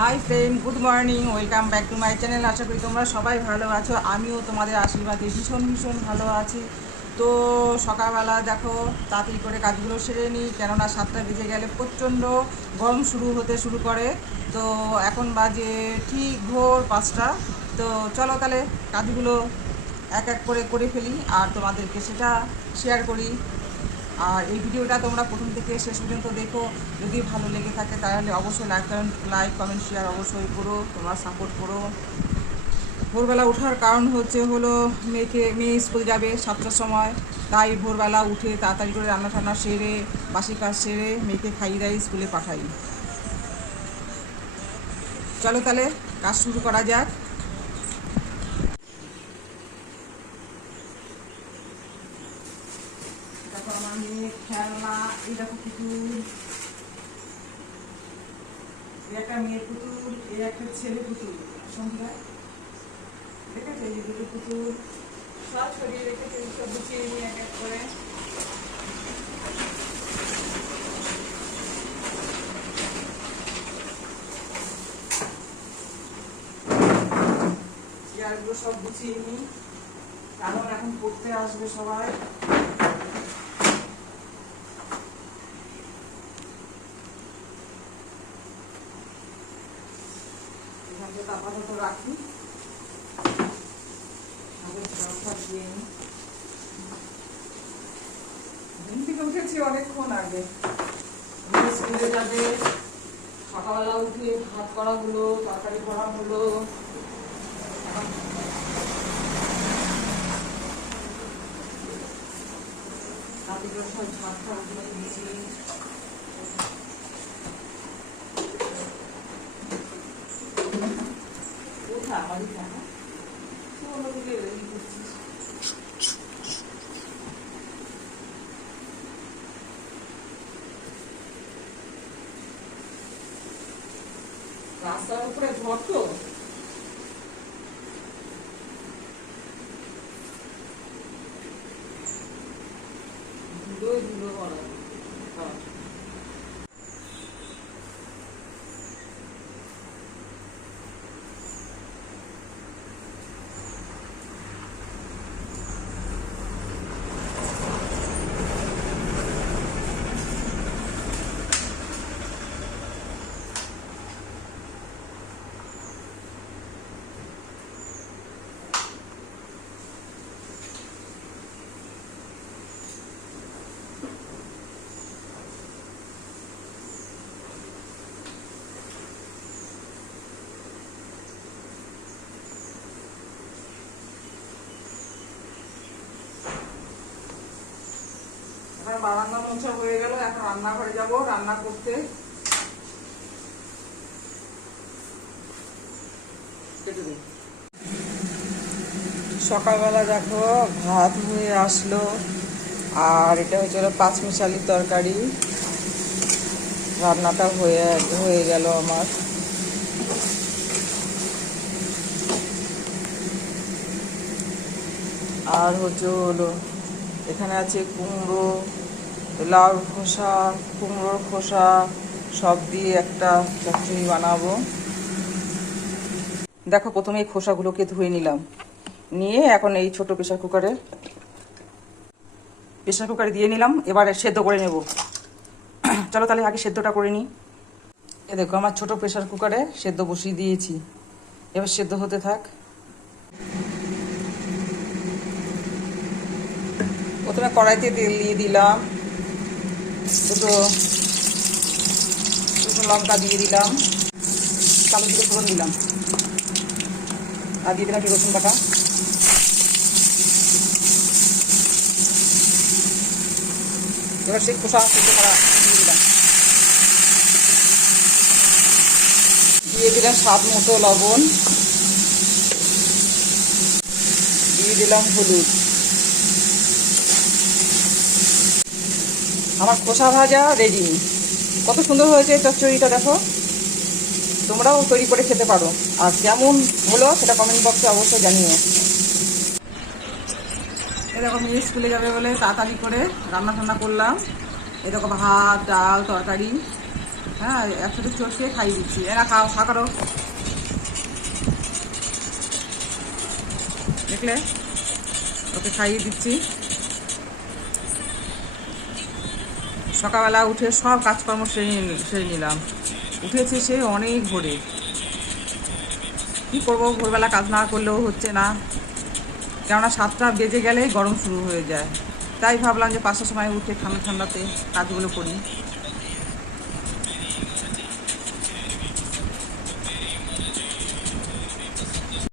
Hi friend, good morning, welcome back to my channel. আশা করি তোমরা সবাই ভালো আছো, আমিও তোমাদের আশীর্বাদে ভীষণ ভীষণ ভালো আছি। তো সকালবেলা দেখো, তাড়াতাড়ি করে কাজগুলো সেরে নিই, কেননা সাতটা বেজে গেলে প্রচণ্ড গরম শুরু হতে শুরু করে। তো এখন বাজে ঠিক ভোর পাঁচটা। তো চলো তাহলে কাজগুলো এক এক করে করে ফেলি, আর তোমাদেরকে সেটা শেয়ার করি। আর এই ভিডিওটা তোমরা প্রথম থেকে শেষ পর্যন্ত দেখো। যদি ভালো লেগে থাকে তাহলে অবশ্যই লাইক লাইক কমেন্ট শেয়ার অবশ্যই করো, তোমরা সাপোর্ট করো। ভোরবেলা ওঠার কারণ হচ্ছে হলো মেয়েকে, মেয়ে স্কুল যাবে সাতটার সময়। তাই ভোরবেলা উঠে তাড়াতাড়ি করে রান্না টান্না সেরে, বাসি কাজ সেরে মেয়েকে খাইয়ে দেয়, স্কুলে পাঠাই। চলো তাহলে কাজ শুরু করা যাক। মেয়ে খেলনা দেখো পুতুল। একটা মেয়ের পুতুল একটা ছেলে পুতুল দেখেছ? এই দুটো পুতুল। সব ছড়িয়ে রেখেছে সব গুছিয়ে নিয়ে এক এক করে। সব গুছিয়ে নিই। কারণ এখন পড়তে আসবে সবাই। এখানে আপাতত রাখি। দিয়ে ঘুম উঠেছি অনেকক্ষণ আগে। স্কুলে যাবে, সকালবেলা উঠে ভাত করা হলো তরকারি করা হলো করে সব ভাত রাস্তার উপরে ঘর তো ধুলোয় ধুলো করা বারান্দা মোছা হয়ে গেল এখন রান্নাঘরে যাব রান্না করতে। সকালবেলা দেখো ভাত হয়ে আসলো আর এটা হচ্ছে হলো পাঁচ মিশালির তরকারি। রান্নাটা হয়ে হয়ে গেল আমার। আর হচ্ছে হলো এখানে আছে কুমড়ো লাউ খোসা, কুমড়োর খোসা, সব দিয়ে একটা চচ্চড়ি বানাবো। দেখো, প্রথমে এই খোসাগুলোকে ধুয়ে নিলাম। নিয়ে এখন এই ছোট প্রেশার কুকারে প্রেশার কুকারে দিয়ে নিলাম। এবারে সেদ্ধ করে নেব। চলো তাহলে আগে সেদ্ধটা করে নিই। এ দেখো, আমার ছোট প্রেশার কুকারে সেদ্ধ বসিয়ে দিয়েছি। এবার সেদ্ধ হতে থাক। প্রথমে কড়াইতে তেল দিয়ে দিলাম। দুটো দুটো লঙ্কা দিয়ে দিলাম। কালো দিকে ফোড়ন দিলাম। আর দিয়ে দিলাম রসুন বাটা। এবার সেই খোসা সেদ্ধ করা দিয়ে দিলাম। দিয়ে দিলাম স্বাদ মতো লবণ। দিয়ে দিলাম হলুদ। আমার খোসা ভাজা রেডি কত সুন্দর হয়েছে চচ্চড়িটা, দেখো। তোমরাও তৈরি করে খেতে পারো। আর কেমন হলো সেটা কমেন্ট বক্সে অবশ্যই জানিও। এরকম মেয়ে স্কুলে যাবে বলে তাড়াতাড়ি করে রান্না টান্না করলাম। এরকম ভাত, ডাল, তরকারি। হ্যাঁ একসাথে চটকে খাইয়ে দিচ্ছি। এরা খাও, খা করো। দেখলে? ওকে খাইয়ে দিচ্ছি। সকালবেলা উঠে সব কাজকর্ম সেরে সেরে নিলাম। উঠেছে সে অনেক ভোরে। কী করব, ভোরবেলা কাজ না করলেও হচ্ছে না। কেননা সাতটা বেজে গেলেই গরম শুরু হয়ে যায়। তাই ভাবলাম যে পাঁচটার সময় উঠে ঠান্ডা ঠান্ডাতে কাজগুলো করি।